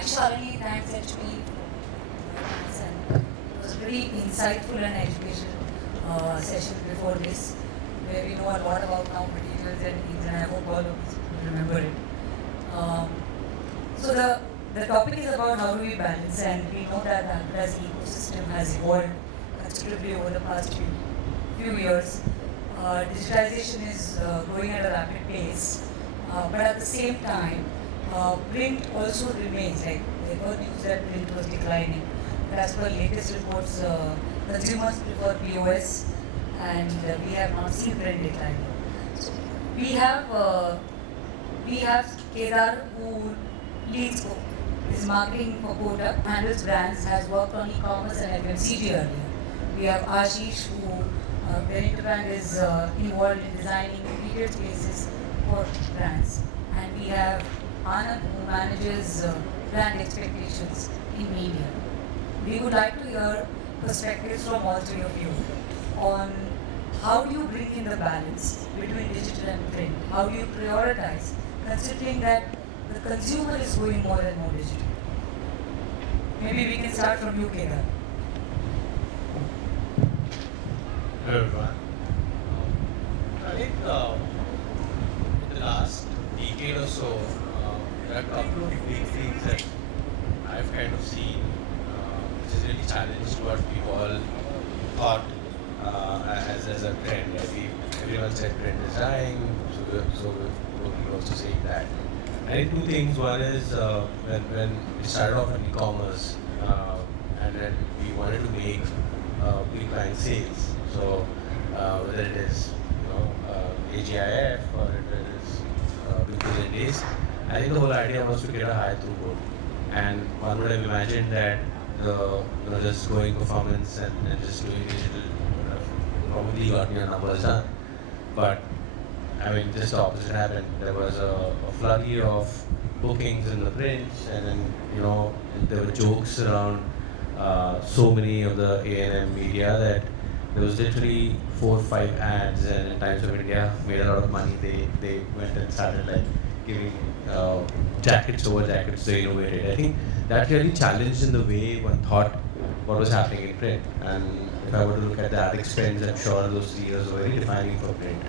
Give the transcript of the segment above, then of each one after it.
Thanks, Shalini. Thanks, HP. Thanks, and it was a pretty insightful and educational session before this, where we know a lot about now materials and things, and I hope all of us remember it. Um, so the topic is about how do we balance, and we know that the advertising ecosystem has evolved considerably over the past few years. Digitization is growing at a rapid pace, but at the same time, print also remains. Like there were news that print was declining, but as per latest reports, consumers prefer POS, and we have not seen print declining. So we have Kedar who leads his marketing for Kotak, handles brands, has worked on e-commerce and FMCG earlier. We have Ashish who their Interbrand is involved in designing retail spaces for brands. And we have Anand who manages brand expectations in media. We would like to hear perspectives from all three of you on how do you bring in the balance between digital and print? How do you prioritize, considering that the consumer is going more and more digital? Maybe we can start from you, Kedar. Hello everyone. I think in the last decade or so, there are a couple of big things that I've kind of seen which has really challenged what we've all thought as a trend. Everyone said trend is dying, so we're also saying that. I think two things. One is when we started off in e-commerce and then we wanted to make big line sales. So whether it is AGIF or it is big billion days, I think the whole idea was to get a high throughput. And one would have imagined that just going performance and just doing digital would have probably gotten your numbers done. But I mean, just the opposite happened. There was a flurry of bookings in the print, and then there were jokes around so many of the A&M media that there was literally 4 or 5 ads, and in Times of India made a lot of money. They went and started like giving jackets over jackets. They innovated. I think that really challenged in the way one thought what was happening in print. And if I were to look at the ad expense, I'm sure those 3 years were very defining for print.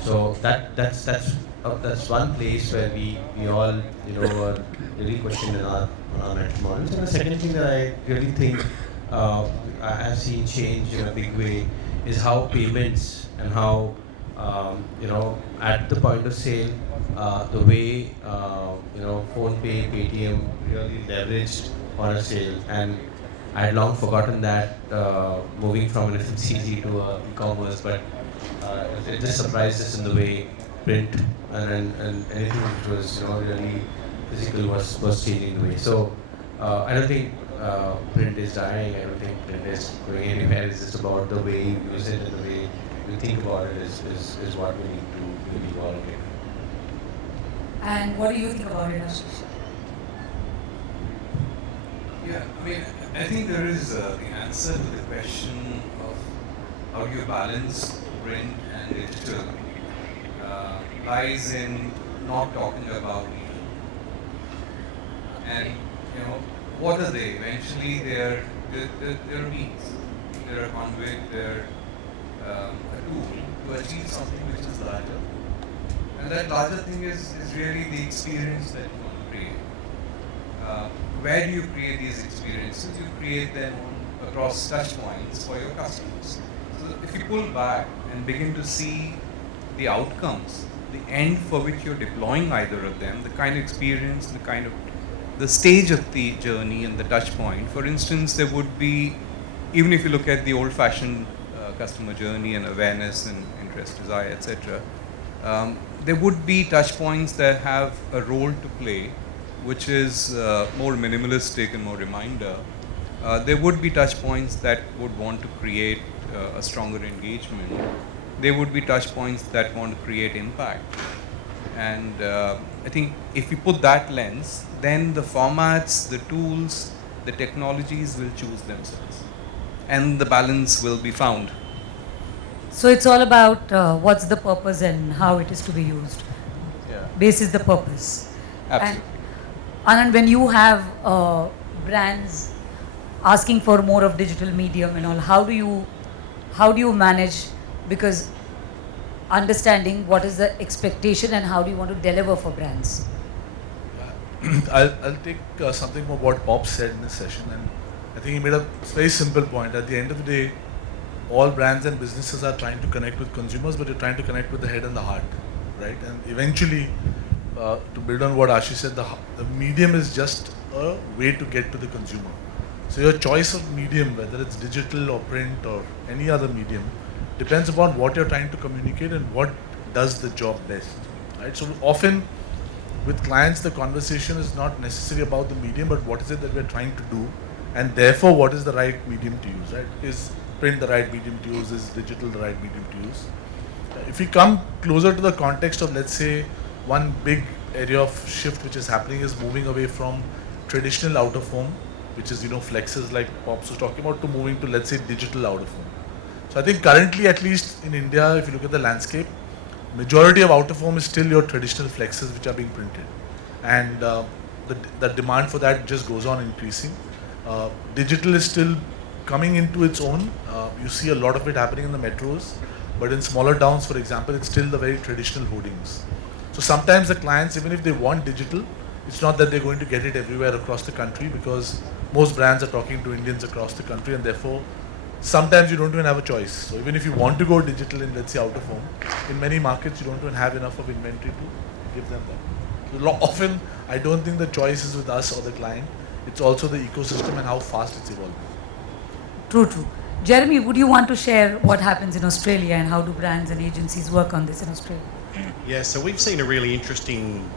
So that's one place where we all were really questioning our mental models. And the second thing that I really think I have seen change in a big way is how payments and how at the point of sale the way phone pay, Paytm really leveraged on a sale. And I had long forgotten that moving from an FMCG to e-commerce, but it just surprised us in the way print and anything which was really physical was changing the way. So I don't think print is dying. I don't think print is going anywhere. It's just about the way you use it and the way you think about it is what we need to really evolve in. And what do you think about it, Ashish? Yeah, I mean, I think there is the answer to the question of how do you balance print and digital lies in not talking about either. And what are they? Eventually, they're means. They're a conduit. They're a tool to achieve something which is larger. And that larger thing is really the experience that you want to create. Where do you create these experiences? You create them across touch points for your customers. So if you pull back and begin to see the outcomes, the end for which you're deploying either of them, the kind of experience, the stage of the journey and the touch point. For instance, there would be, even if you look at the old-fashioned customer journey and awareness and interest, desire, etc., there would be touch points that have a role to play, which is more minimalistic and more reminder. There would be touch points that would want to create a stronger engagement. There would be touch points that want to create impact. And I think if we put that lens, then the formats, the tools, the technologies will choose themselves. And the balance will be found. So it's all about what's the purpose and how it is to be used. Yeah. Basis the purpose. Absolutely. And Anand, when you have brands asking for more of digital medium and all, how do you manage? Because understanding what is the expectation and how do you want to deliver for brands. I'll take something from what Bob said in this session, and I think he made a very simple point. At the end of the day, all brands and businesses are trying to connect with consumers, but you're trying to connect with the head and the heart, right? And eventually, to build on what Ashish said, the medium is just a way to get to the consumer. So your choice of medium, whether it's digital or print or any other medium, depends upon what you're trying to communicate and what does the job best, right? So often with clients, the conversation is not necessarily about the medium, but what is it that we're trying to do, and therefore what is the right medium to use, right? Is print the right medium to use? Is digital the right medium to use? If we come closer to the context of, let's say, one big area of shift which is happening is moving away from traditional out of home, which is, flexes like Pops was talking about, to moving to, let's say, digital out of home. So I think currently, at least in India, if you look at the landscape, majority of out of home is still your traditional flexes which are being printed, and the demand for that just goes on increasing. Digital is still coming into its own. You see a lot of it happening in the metros, but in smaller towns, for example, it's still the very traditional hoardings. So sometimes the clients, even if they want digital, it's not that they're going to get it everywhere across the country, because most brands are talking to Indians across the country, and therefore sometimes you don't even have a choice. So even if you want to go digital in, let's say, out of home, in many markets you don't even have enough of inventory to give them that. So often I don't think the choice is with us or the client. It's also the ecosystem and how fast it's evolving. True. Jeremy, would you want to share what happens in Australia and how do brands and agencies work on this in Australia? Yeah, so we've seen a really interesting,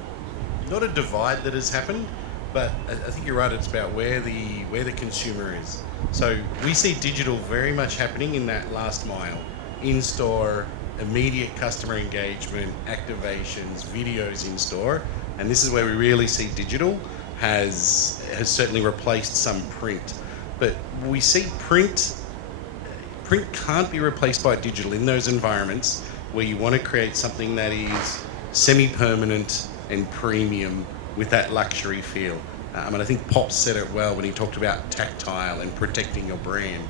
not a divide that has happened, but I think you're right, it's about where the consumer is. So we see digital very much happening in that last mile, in-store, immediate customer engagement, activations, videos in-store, and this is where we really see digital has certainly replaced some print. But we see print can't be replaced by digital in those environments where you want to create something that is semi-permanent and premium with that luxury feel. I think Pop said it well when he talked about tactile and protecting your brand.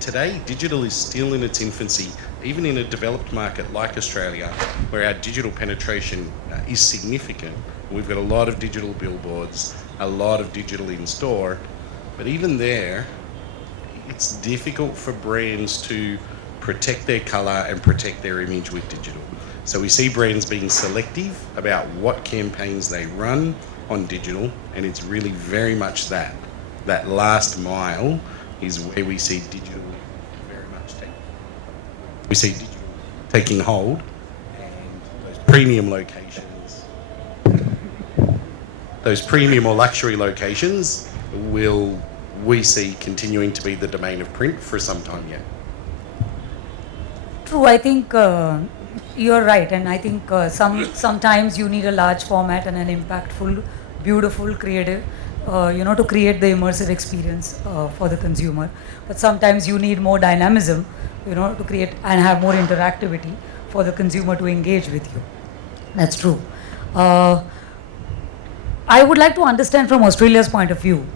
Today digital is still in its infancy, even in a developed market like Australia, where our digital penetration is significant. We've got a lot of digital billboards, a lot of digital in-store, but even there, it's difficult for brands to protect their colour and protect their image with digital. So we see brands being selective about what campaigns they run on digital, and it's really very much that last mile is where we see digital very much taking hold, and those premium locations, those premium or luxury locations we see continuing to be the domain of print for some time yet. True, I think you're right, and I think sometimes you need a large format and an impactful, beautiful, creative, to create the immersive experience for the consumer. But sometimes you need more dynamism, to create and have more interactivity for the consumer to engage with you. That's true. I would like to understand from Australia's point of view.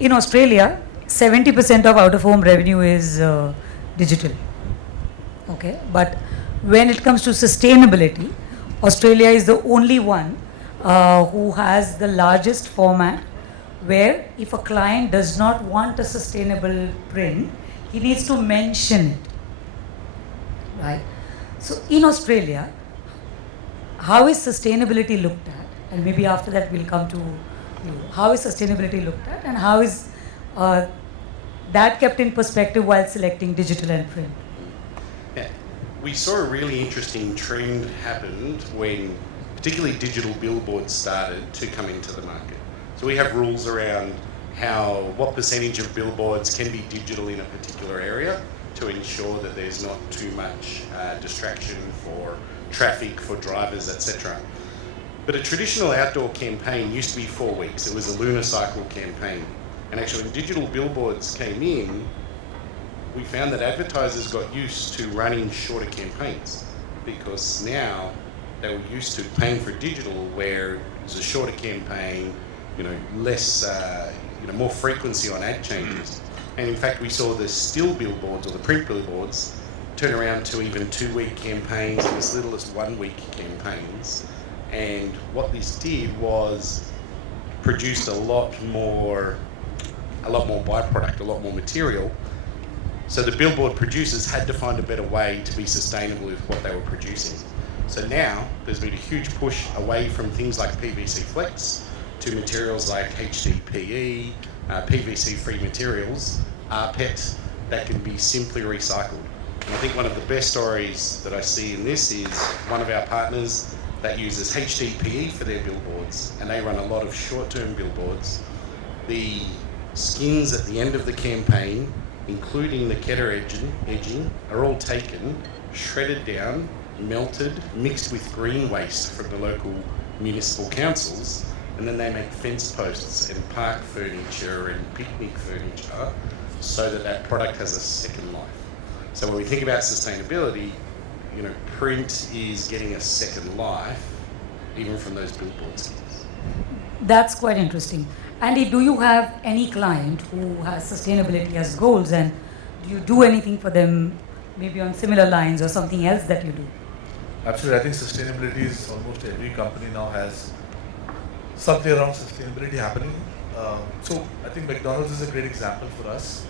In Australia, 70% of out-of-home revenue is digital. Okay, but when it comes to sustainability, Australia is the only one who has the largest format, where if a client does not want a sustainable print, he needs to mention it, right? So in Australia, how is sustainability looked at? And maybe after that we'll come to you. How is sustainability looked at, and how is that kept in perspective while selecting digital and print? Yeah. We saw a really interesting trend happened when particularly digital billboards started to come into the market. So we have rules around what percentage of billboards can be digital in a particular area to ensure that there's not too much distraction for traffic, for drivers, etc. But a traditional outdoor campaign used to be 4 weeks. It was a lunar cycle campaign. And actually when digital billboards came in, we found that advertisers got used to running shorter campaigns, because now they were used to paying for digital, where it's a shorter campaign, less, more frequency on ad changes. And in fact, we saw the still billboards or the print billboards turn around to even 2-week campaigns and as little as 1-week campaigns. And what this did was produced a lot more byproduct, a lot more material. So the billboard producers had to find a better way to be sustainable with what they were producing. So now there's been a huge push away from things like PVC Flex to materials like HDPE, PVC-free materials, rPET, that can be simply recycled. And I think one of the best stories that I see in this is one of our partners that uses HDPE for their billboards, and they run a lot of short-term billboards. The skins at the end of the campaign, including the Kedar edging, are all taken, shredded down, melted, mixed with green waste from the local municipal councils, and then they make fence posts and park furniture and picnic furniture so that product has a second life. So when we think about sustainability, print is getting a second life, even from those billboard skins. That's quite interesting. Andy, do you have any client who has sustainability as goals, and do you do anything for them, maybe on similar lines or something else that you do? Absolutely. I think sustainability is almost every company now has something around sustainability happening. So I think McDonald's is a great example for us.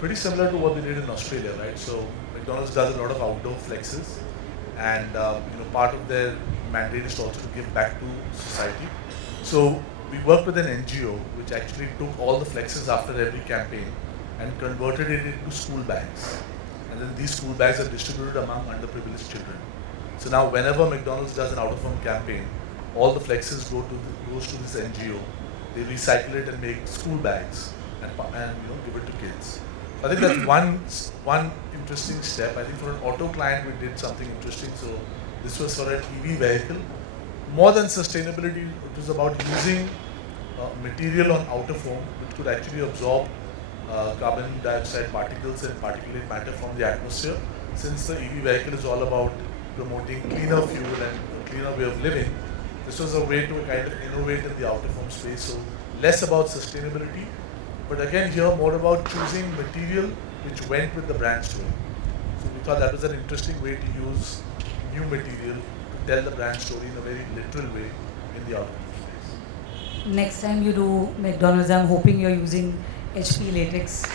Pretty similar to what they did in Australia, right? So McDonald's does a lot of outdoor flexes, and part of their mandate is also to give back to society. So we worked with an NGO which actually took all the flexes after every campaign and converted it into school bags. And then these school bags are distributed among underprivileged children. So now whenever McDonald's does an out-of-home campaign, all the flexes goes to this NGO. They recycle it and make school bags and give it to kids. I think that's one interesting step. I think for an auto client we did something interesting. So this was for an EV vehicle. More than sustainability, it was about using material on out-of-home which could actually absorb carbon dioxide particles and particulate matter from the atmosphere. Since the EV vehicle is all about promoting cleaner fuel and a cleaner way of living, this was a way to kind of innovate in the out-of-home space. So less about sustainability, but again here more about choosing material which went with the brand story. So we thought that was an interesting way to use new material to tell the brand story in a very literal way in the out-of-home space. Next time you do McDonald's, I'm hoping you're using HP latex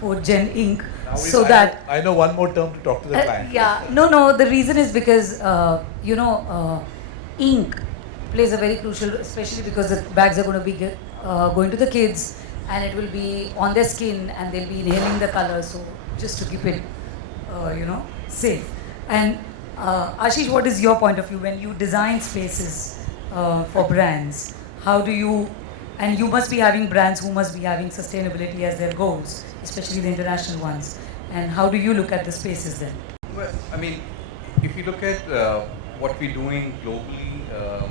for Gen Ink, I know one more term to talk to the client. No, the reason is because ink plays a very crucial, especially because the bags are going to be going to the kids, and it will be on their skin and they'll be inhaling the color, so just to keep it safe. And Ashish, what is your point of view when you design spaces for brands? How do you, and you must be having brands who must be having sustainability as their goals, especially the international ones, and how do you look at the spaces then? Well, I mean, if you look at what we're doing globally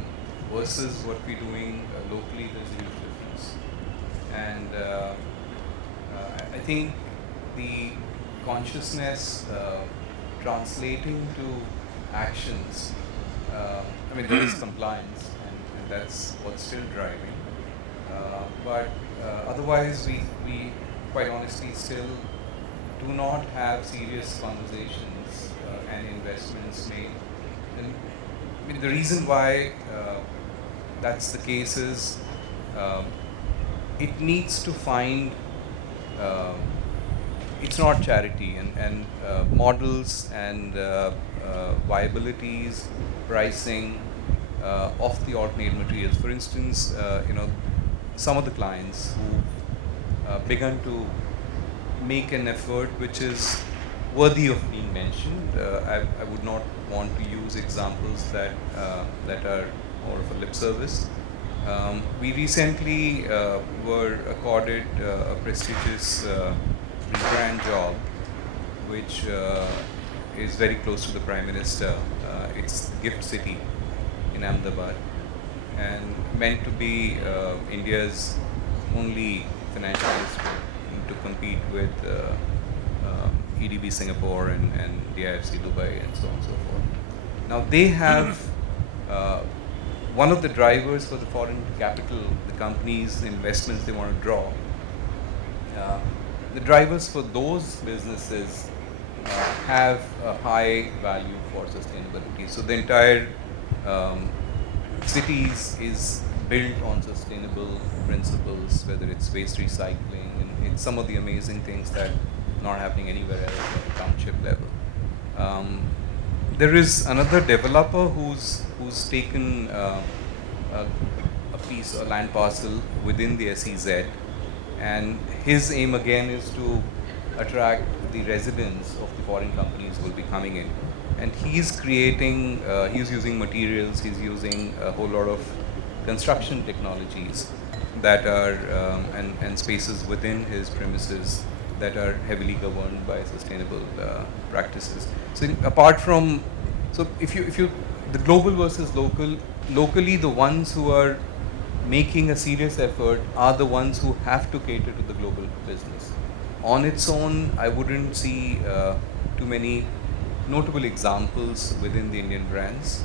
versus what we're doing locally, there's a huge difference. And I think the consciousness translating to actions, there is compliance, and that's what's still driving. But otherwise, we quite honestly still do not have serious conversations and investments made. And the reason why that's the case is it needs to find, it's not charity, and models and viabilities, pricing of the alternate materials. For instance, some of the clients who begun to make an effort which is worthy of being mentioned. I would not want to use examples that are more of a lip service. We recently were accorded a prestigious brand job, which is very close to the Prime Minister. It's Gift City in Ahmedabad, and meant to be India's only financial district to compete with EDB Singapore and DIFC Dubai and so on and so forth. Now they have one of the drivers for the foreign capital, the companies, the investments they want to draw, the drivers for those businesses have a high value for sustainability. So the entire cities is built on sustainable principles, whether it's waste recycling, and it's some of the amazing things that are not happening anywhere else at the township level. There is another developer who's taken a piece, a land parcel within the SEZ, and his aim again is to attract the residents of the foreign companies who will be coming in. And he's creating, he's using materials, he's using a whole lot of construction technologies that are, and spaces within his premises that are heavily governed by sustainable practices. So apart from, so if you, the global versus local, locally the ones who are making a serious effort are the ones who have to cater to the global business. On its own, I wouldn't see too many notable examples within the Indian brands.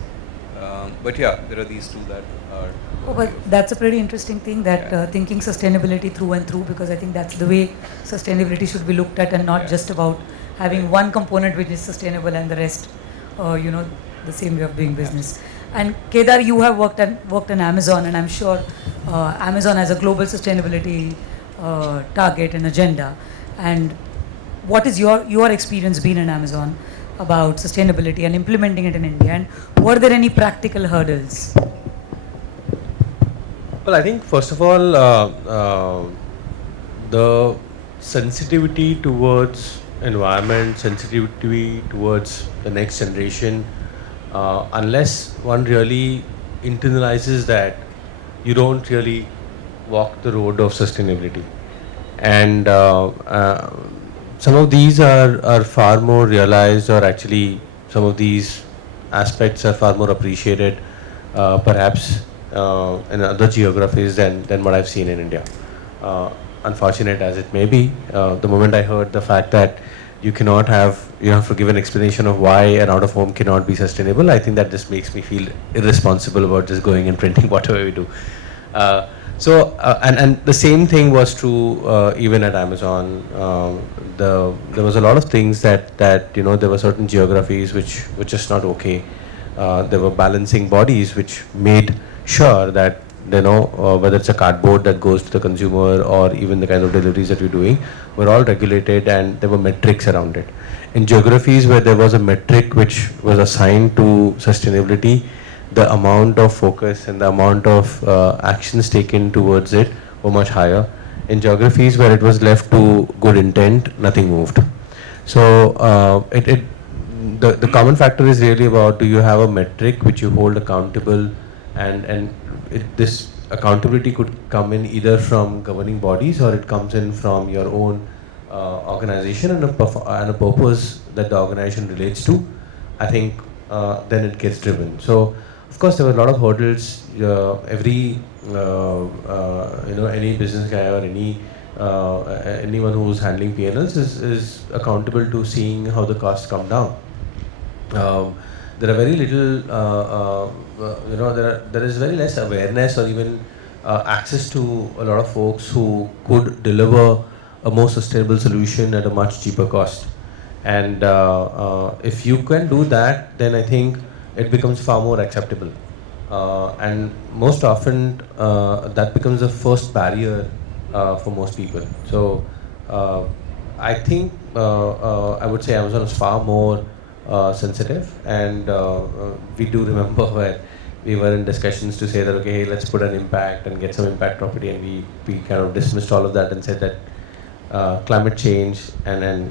But yeah, there are these two that are. Oh, but that's a pretty interesting thing, that thinking sustainability through and through, because I think that's the way sustainability should be looked at, and not just about having one component which is sustainable and the rest, the same way of doing business. And Kedar, you have worked on Amazon, and I'm sure Amazon has a global sustainability target and agenda. And what is your experience been in Amazon about sustainability and implementing it in India? And were there any practical hurdles? Well, I think first of all, the sensitivity towards environment, sensitivity towards the next generation, unless one really internalizes that, you don't really walk the road of sustainability. And some of these are far more realized, or actually some of these aspects are far more appreciated perhaps in other geographies than what I've seen in India. Unfortunate as it may be, the moment I heard the fact that you have to give an explanation of why an out of home cannot be sustainable, I think that just makes me feel irresponsible about just going and printing whatever we do. And the same thing was true even at Amazon. There was a lot of things that there were certain geographies which were just not okay. There were balancing bodies which made sure that whether it's a cardboard that goes to the consumer or even the kind of deliveries that we're doing, were all regulated, and there were metrics around it. In geographies where there was a metric which was assigned to sustainability, the amount of focus and the amount of actions taken towards it were much higher. In geographies where it was left to good intent, nothing moved. So the common factor is really about, do you have a metric which you hold accountable, and this accountability could come in either from governing bodies, or it comes in from your own organization and a purpose that the organization relates to. I think then it gets driven. So of course there were a lot of hurdles. Any business guy or anyone who's handling P&Ls is accountable to seeing how the costs come down. There are very little, there is very less awareness or even access to a lot of folks who could deliver a more sustainable solution at a much cheaper cost. And if you can do that, then I think it becomes far more acceptable. And most often that becomes the first barrier for most people. So I think I would say Amazon is far more sensitive, and we do remember where we were in discussions to say that, okay, hey, let's put an impact and get some impact property, and we kind of dismissed all of that and said that climate change and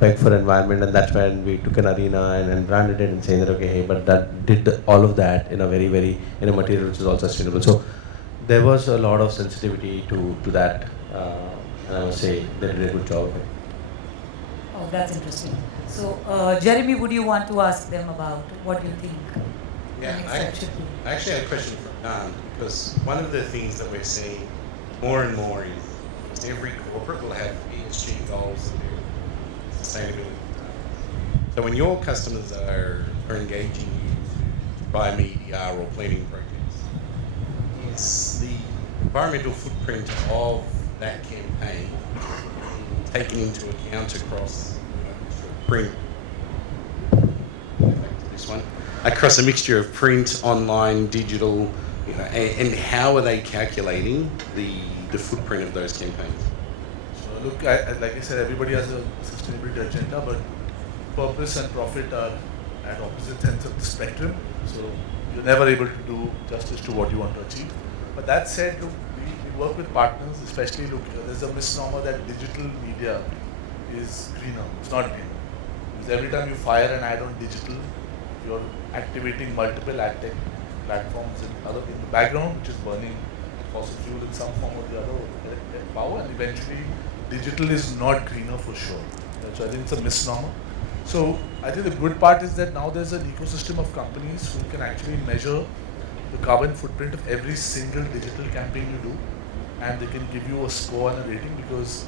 peg for environment, and that's when we took an arena and branded it and saying that, okay, hey, but that did all of that in a very in a material which is all sustainable. So there was a lot of sensitivity to that, and I must say they did a good job of it. Oh, that's interesting. So, Jeremy, would you want to ask them about what you think? Yeah, I actually had a question for Anand, because one of the things that we're seeing more and more is every corporate will have ESG goals and their sustainability. So when your customers are engaging you by media or planning projects, is the environmental footprint of that campaign taken into account across print, this one, across a mixture of print, online, digital, and how are they calculating the footprint of those campaigns? So look, like I said, everybody has a sustainability agenda, but purpose and profit are at opposite ends of the spectrum. So you're never able to do justice to what you want to achieve. But that said, look, we work with partners, especially look, there's a misnomer that digital media is greener. It's not greener. Because every time you fire an ad on digital, you're activating multiple ad tech platforms in the background, which is burning fossil fuel in some form or the other, power, and eventually digital is not greener for sure. So I think it's a misnomer. So I think the good part is that now there's an ecosystem of companies who can actually measure the carbon footprint of every single digital campaign you do, and they can give you a score and a rating, because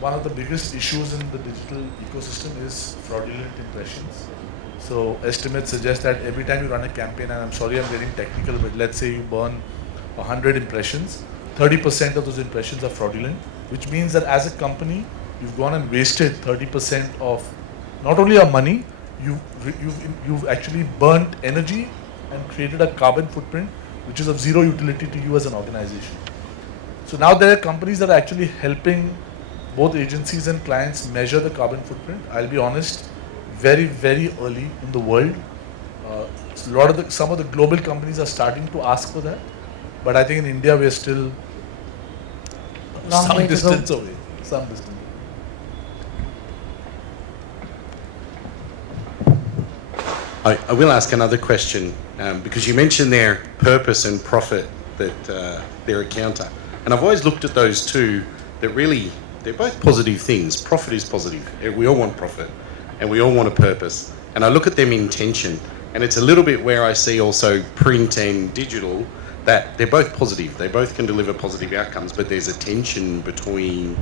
one of the biggest issues in the digital ecosystem is fraudulent impressions. So estimates suggest that every time you run a campaign, and I'm sorry I'm getting technical, but let's say you burn 100 impressions, 30% of those impressions are fraudulent, which means that as a company, you've gone and wasted 30% of not only our money, you've actually burnt energy and created a carbon footprint which is of zero utility to you as an organization. So now there are companies that are actually helping both agencies and clients measure the carbon footprint. I'll be honest, very, very early in the world. Some of the global companies are starting to ask for that, but I think in India we're still some distance away. Some distance. I will ask another question, because you mentioned their purpose and profit, that they're a counter. And I've always looked at those two, they're both positive things. Profit is positive. We all want profit, and we all want a purpose. And I look at them in tension, and it's a little bit where I see also print and digital, that they're both positive. They both can deliver positive outcomes, but there's a tension between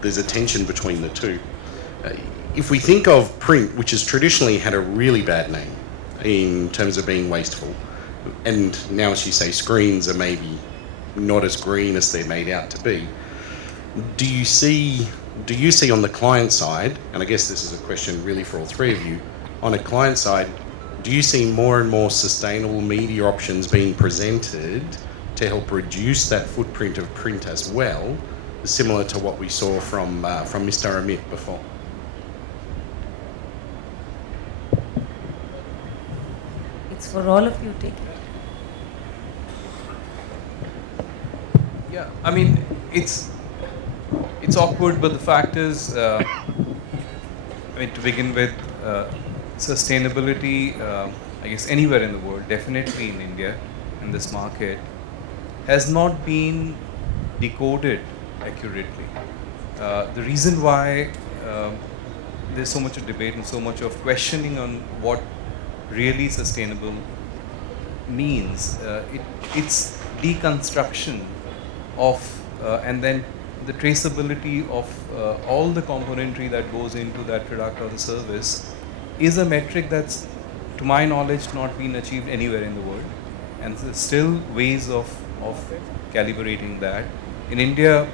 the two. If we think of print, which has traditionally had a really bad name in terms of being wasteful, and now, as you say, screens are maybe not as green as they're made out to be, do you see on the client side, and I guess this is a question really for all three of you, on a client side, do you see more and more sustainable media options being presented to help reduce that footprint of print as well, similar to what we saw from Mr. Amit before? It's for all of you, take it. Yeah, I mean, it's awkward, but the fact is, I mean, to begin with, sustainability, I guess anywhere in the world, definitely in India, in this market, has not been decoded accurately. The reason why there's so much of debate and so much of questioning on what really sustainable means, it's deconstruction of and then the traceability of all the componentry that goes into that product or the service is a metric that's, to my knowledge, not been achieved anywhere in the world, and there's still ways of calibrating that. In India,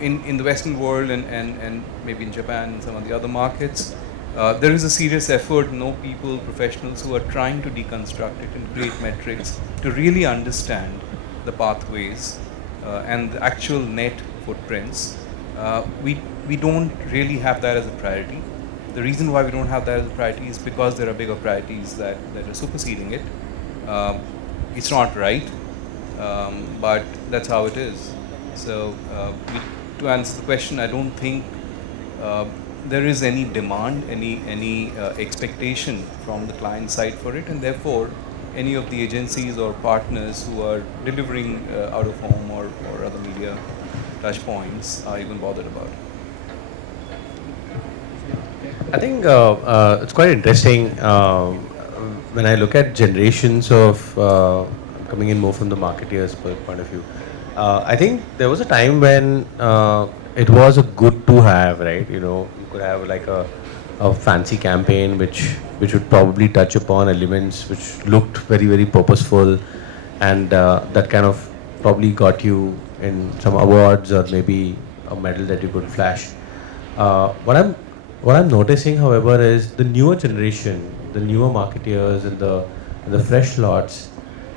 in the Western world, and maybe in Japan and some of the other markets, there is a serious effort, people, professionals who are trying to deconstruct it and create metrics to really understand the pathways and the actual net footprints. We don't really have that as a priority. The reason why we don't have that as a priority is because there are bigger priorities that are superseding it. It's not right, but that's how it is. So to answer the question, I don't think there is any demand, any expectation from the client side for it, and therefore any of the agencies or partners who are delivering out of home or other media touch points are even bothered about it. I think it's quite interesting when I look at generations of coming in more from the marketeers point of view. I think there was a time when it was a good to have, right? You could have like a a fancy campaign which would probably touch upon elements which looked very very purposeful, and that kind of probably got you in some awards or maybe a medal that you could flash. What I'm noticing, however, is the newer generation, the newer marketeers and the fresh lots,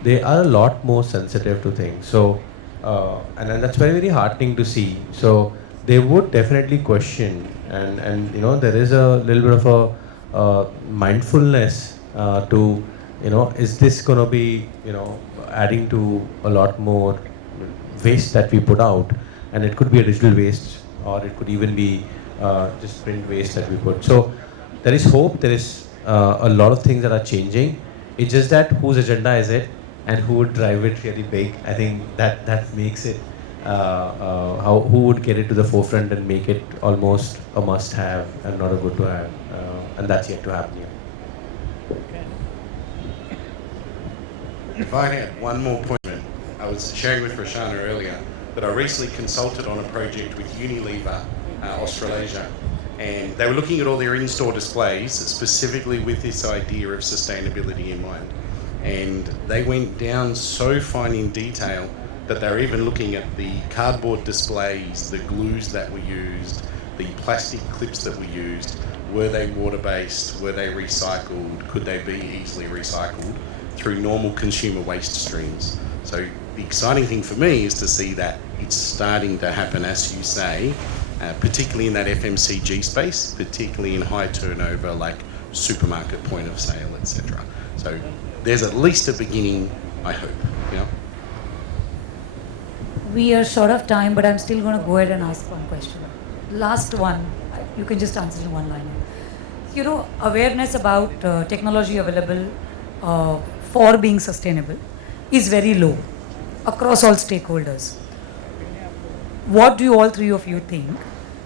they are a lot more sensitive to things. So, and that's very very heartening to see. So they would definitely question, and you know there is a little bit of a mindfulness to, you know, is this going to be, you know, adding to a lot more waste that we put out, and it could be a digital waste or it could even be just print waste that we put. So there is hope. There is a lot of things that are changing. It's just that whose agenda is it, and who would drive it really big. I think that makes it how who would get it to the forefront and make it almost a must-have and not a good-to-have, and that's yet to happen here. If I had one more point, I was sharing with Rachana earlier that I recently consulted on a project with Unilever, Australasia, and they were looking at all their in-store displays specifically with this idea of sustainability in mind. And they went down so fine in detail that they were even looking at the cardboard displays, the glues that were used, the plastic clips that were used. Were they water-based? Were they recycled? Could they be easily recycled through normal consumer waste streams? So the exciting thing for me is to see that it's starting to happen, as you say, particularly in that FMCG space, particularly in high turnover like supermarket point of sale, etc. So there's at least a beginning, I hope. You know? We are short of time, but I'm still going to go ahead and ask one question. Last one, you can just answer in one line. You know, awareness about technology available for being sustainable is very low across all stakeholders. What do you all three of you think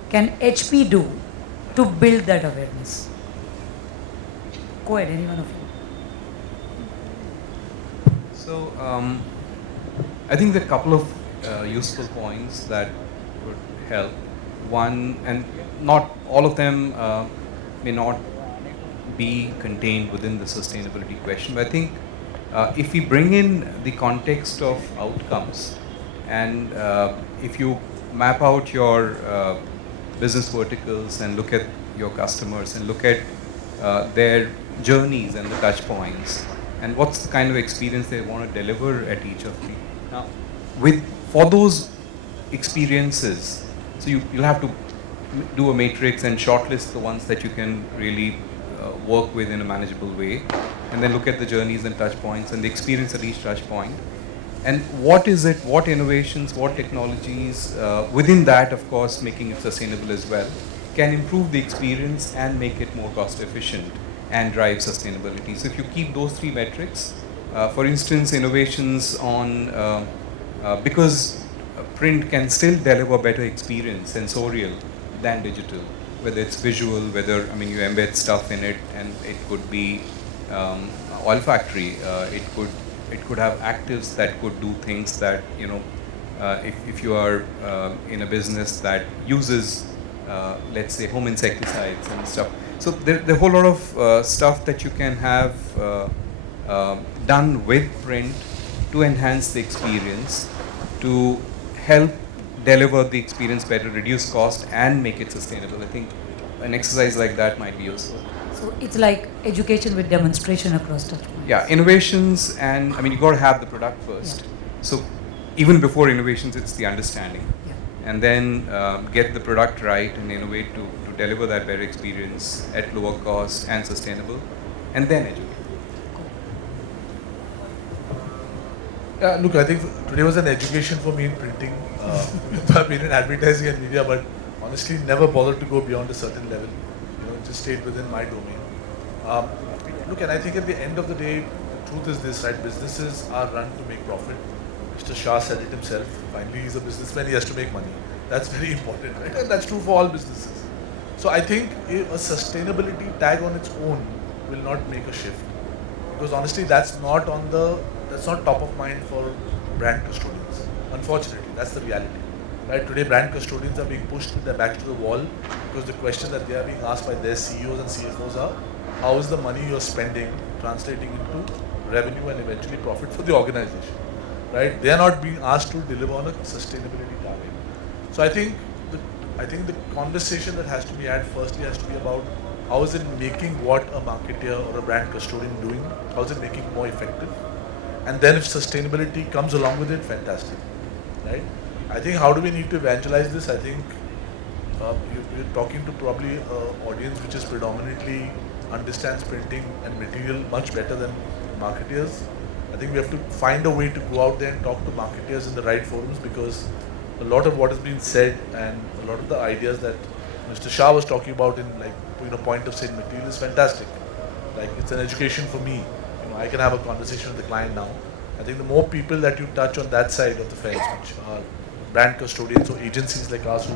can HP do to build that awareness? Go ahead, any one of you. So, I think there are a couple of useful points that would help. One, and not all of them may not be contained within the sustainability question, but I think if we bring in the context of outcomes, and if you map out your business verticals and look at your customers and look at their journeys and the touch points, and what's the kind of experience they want to deliver at each of the. Now, for those experiences, so you'll have to do a matrix and shortlist the ones that you can really work with in a manageable way, and then look at the journeys and touch points and the experience at each touch point. And what is it, what innovations, what technologies, within that, of course, making it sustainable as well, can improve the experience and make it more cost efficient and drive sustainability. So if you keep those three metrics, for instance, innovations on, because print can still deliver better experience, sensorial, than digital, whether it's visual, whether, I mean, you embed stuff in it, and it could be olfactory, it could have actives that could do things that, you know, if you are in a business that uses, let's say, home insecticides and stuff. So there are a whole lot of stuff that you can have done with print to enhance the experience, to help deliver the experience better, reduce cost, and make it sustainable. I think an exercise like that might be useful. So it's like education with demonstration across touch points. Yeah, innovations, and I mean, you got to have the product first. Yeah. So even before innovations, it's the understanding. Yeah. And then get the product right and innovate to deliver that better experience at lower cost and sustainable, and then educate. Yeah, look, I think today was an education for me in printing. I've been in advertising and media, but honestly never bothered to go beyond a certain level. You know, just stayed within my domain. Look, and I think at the end of the day, the truth is this, right? Businesses are run to make profit. Mr. Shah said it himself. Finally, he's a businessman, he has to make money. That's very important, right? And that's true for all businesses. So I think a sustainability tag on its own will not make a shift. Because honestly, that's not top of mind for brand custodians. Unfortunately, that's the reality. Right? Today, brand custodians are being pushed with their backs to the wall because the question that they are being asked by their CEOs and CFOs are, how is the money you're spending translating into revenue and eventually profit for the organization? Right? They are not being asked to deliver on a sustainability target. So I think the conversation that has to be had firstly has to be about how is it making what a marketer or a brand custodian doing, how is it making it more effective? And then if sustainability comes along with it, fantastic, right? I think how do we need to evangelize this? I think you're talking to probably an audience which is predominantly understands printing and material much better than marketeers. I think we have to find a way to go out there and talk to marketeers in the right forums, because a lot of what has been said and a lot of the ideas that Mr. Shah was talking about in point of sale material is fantastic. Like, it's an education for me. I can have a conversation with the client now. I think the more people that you touch on that side of the fence, which are brand custodians or agencies like us who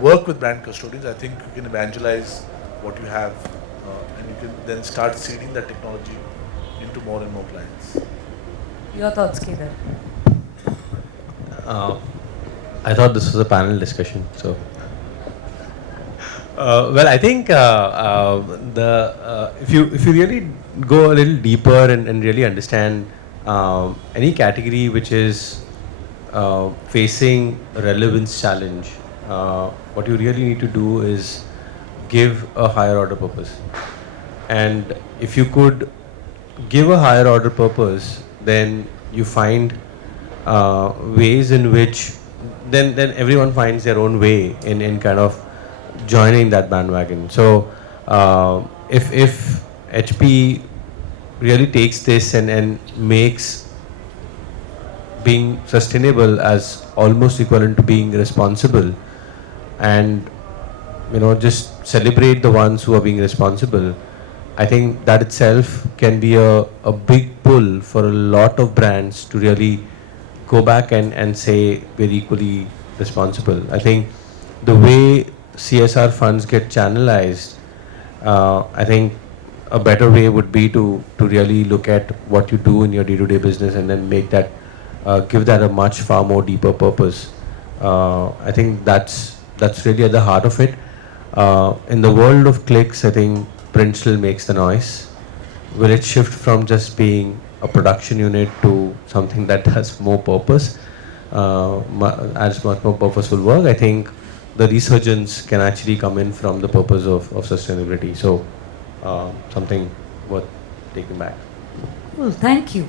work with brand custodians, I think you can evangelize what you have, and you can then start seeding that technology into more and more clients. Your thoughts, Kedar? I thought this was a panel discussion, so. Well, I think if you really go a little deeper and really understand any category which is facing a relevance challenge, what you really need to do is give a higher order purpose. And if you could give a higher order purpose, then you find ways in which then everyone finds their own way in kind of joining that bandwagon. So if HP really takes this and makes being sustainable as almost equivalent to being responsible, and just celebrate the ones who are being responsible, I think that itself can be a big pull for a lot of brands to really go back and say we're equally responsible. I think the way CSR funds get channelized, I think a better way would be to really look at what you do in your day-to-day business and then make that, give that a much far more deeper purpose. I think that's really at the heart of it. In the world of clicks, I think print still makes the noise. Will it shift from just being a production unit to something that has more purpose, as much more purposeful work? I think the resurgence can actually come in from the purpose of sustainability. So something worth taking back. Well, thank you.